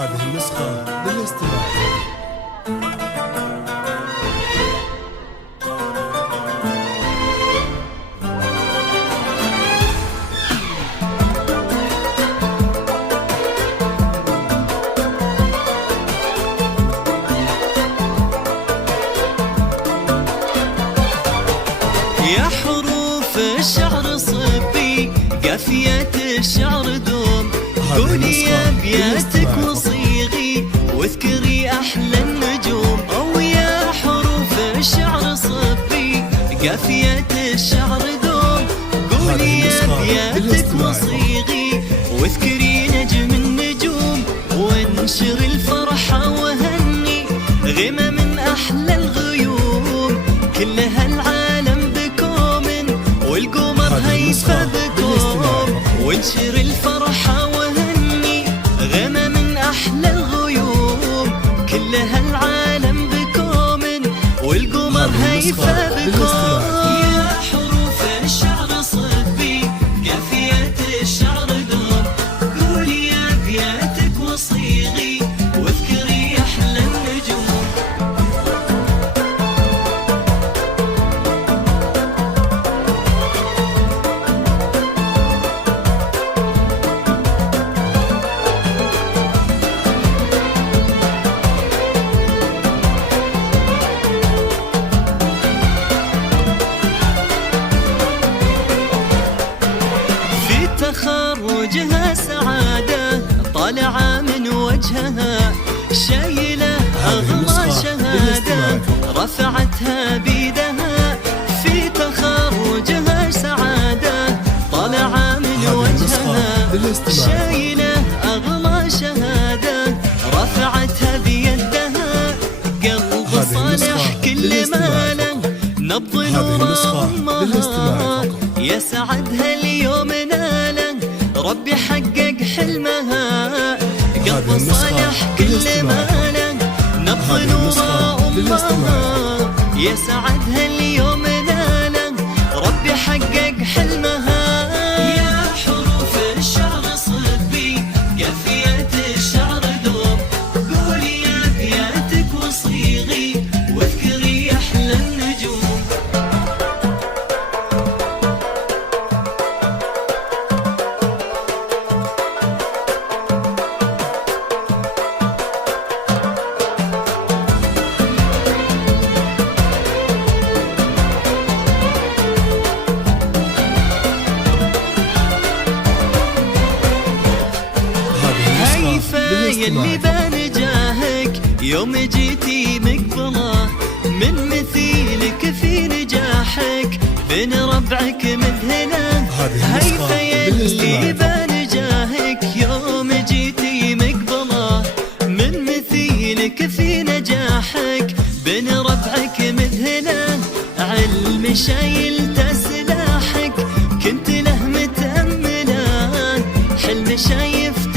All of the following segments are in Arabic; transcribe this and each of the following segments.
هذه النسخة للاستماع. يا حروف الشعر صبي قافية الشعر دوم، قولي يا ابياتك وصيغي واذكري احلى النجوم. او يا حروف الشعر صبي قافية الشعر دوم، قولي يا ابياتك وصيغي واذكري نجم النجوم. وانشر الفرحة وهني غمى من احلى الغيوم، كلها العالم والقمر هيفى بكم. وانشر الفرحة وهني غمى من أحلى الغيوم، كلها العالم بكم والقمر هيفى بكم. يا حروف الشعر صبي قافية الشعر دوم، قولي يا أبياتك وصيغي واذكري أحلى النجوم. تخرجها سعادة طالعة من وجهها، شايلة أغلى شهادة رفعتها بيدها. في تخرجها سعادة طالعة من وجهها، شايلة أغلى شهادة رفعتها بيدها. قلب صالح كل ماله نبض نور أمها، يسعدها اليوم ناله ربي حقق حلمها. قلب صالح كل ماله نبض نور أمها، يسعدها اليوم ناله ربي حقق حلمها. يا حروف الشعر صبي قافية الشعر دوم، قولي يا أبياتك وصيغي واذكري أحلى النجوم. يلي بنجاهك يوم جيتي مقبله، من مثيلك في نجاحك بين ربعك مذهله. هيفا يلي بنجاهك يوم جيتي مقبله، من مثيلك في نجاحك بين ربعك مذهله. علم شايلته سلاحك كنت له متأمله، حلم شايفته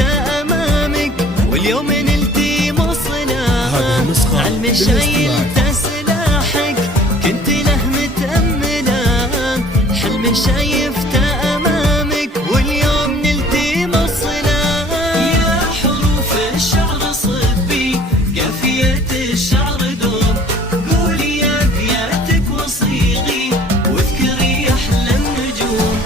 واليوم نلتي مصلاه. علم شايلته سلاحك كنت له متأمله، حلم شايفته أمامك واليوم نلتي مصلاه. يا حروف الشعر صبي قافية الشعر دوم، قولي يا أبياتك وصيغي واذكري أحلى النجوم.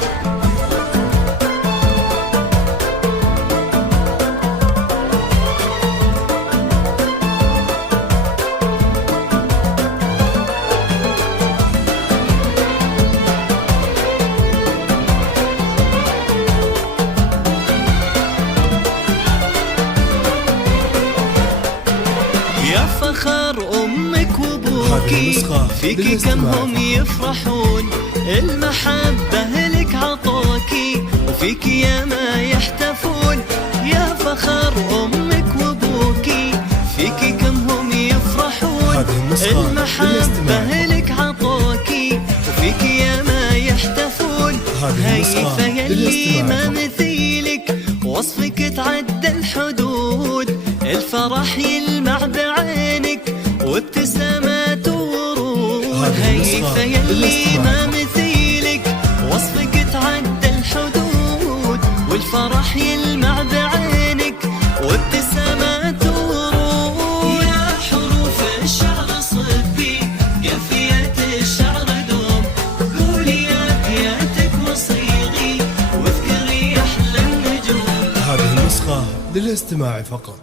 يا فخر أمك وأبوكي فيكي كم هم يفرحون، المحبة لك عطوكي وفيكي يا ما يحتفون. يا فخر أمك وأبوكي فيكي كم هم يفرحون، المحبة لك عطوكي وفيكي يا ما يحتفون. هيفا يلي ما مثيلك وصفك تعدى الحدود، الفرح يلمع بعينك وابتسامات ورود. هيفا يلي ما مثيلك وصفك تعدى الحدود، والفرح يلمع بعينك وابتسامات حياتك وصيغي واذكري أحلى النجوم. هذه النسخة للاستماع فقط.